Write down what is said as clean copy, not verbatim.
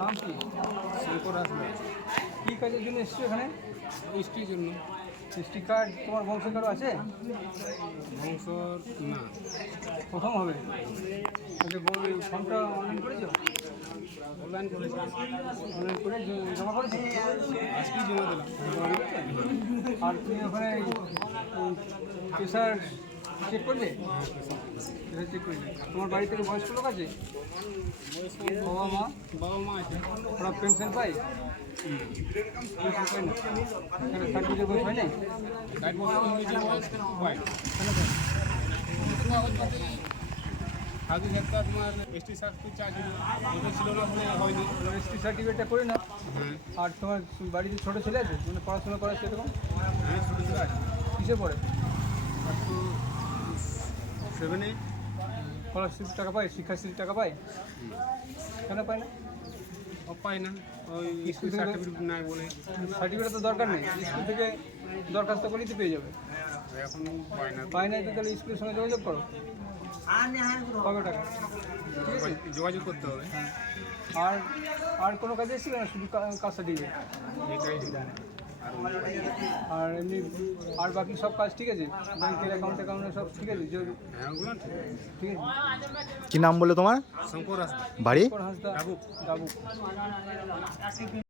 নাম কি? শঙ্কর হাসপাতাল। কী কাজের জন্য এসছো এখানে? বৃষ্টির জন্য। এসটি কার্ড তোমার বংশ কার্ড আছে? বংশ না, প্রথম হবে। আচ্ছা, ফর্মটা অনলাইন করেছো? অনলাইন করেছি, অনলাইন করে জমা করেছো? আজকেই জমা দিলাম। আর তুমি ওখানে প্রেশার চেক করলে? প্রেশার চেক করলে। তোমার বাড়ি থেকে বয়স্ক লোক আছে? বাবা মা? বাবা মা আছে। ওরা পেনশন পাই? পেনশন পাই না? সার্টিফিকেট বই পাই নাই? গাইড বছর নিজে বয়স পাই। কেন পাই? আগে একটা তোমার এসটি সার্টিফিকেট চার্জ ওটা ছিল না বলে হয়নি। এসটি সার্টিফিকেটটা করে না? হ্যাঁ, আর তোমার বাড়িতে ছোটো ছেলে আছে মানে পড়াশোনা করা সেরকম? হ্যাঁ, ছোটো ছিল আছে। কিসে পড়ে? আর তো 7-8 স্কলারশিপ টাকা পায়, শিক্ষাশ্রীর টাকা পায়? কেন পায় না? পাই না, ওই স্কুল সার্টিফিকেট নাই বলে। সার্টিফিকেট তো দরকার নেই, স্কুল থেকে দরখাস্ত করলেই তো পেয়ে যাবে। এখন পাই না। পায় নাই তো তাহলে স্কুলের সঙ্গে যোগাযোগ করো, পাবে টাকা। ঠিক আছে। যোগাযোগ করতে হবে। আর আর কোনো কাজে এসেছিল না, শুধু কাজ সার্টিফিকেট? এটাই ছিল। আর এমনি আর বাকি সব কাজ ঠিক আছে? ব্যাংকের অ্যাকাউন্টে সব ঠিক আছে? হ্যাঁ, ওগুলো ঠিক আছে। কি নাম বলে তোমার? শঙ্কর হাসপাতাল। বাড়ি? হাসদা ডাবু। ডাবু।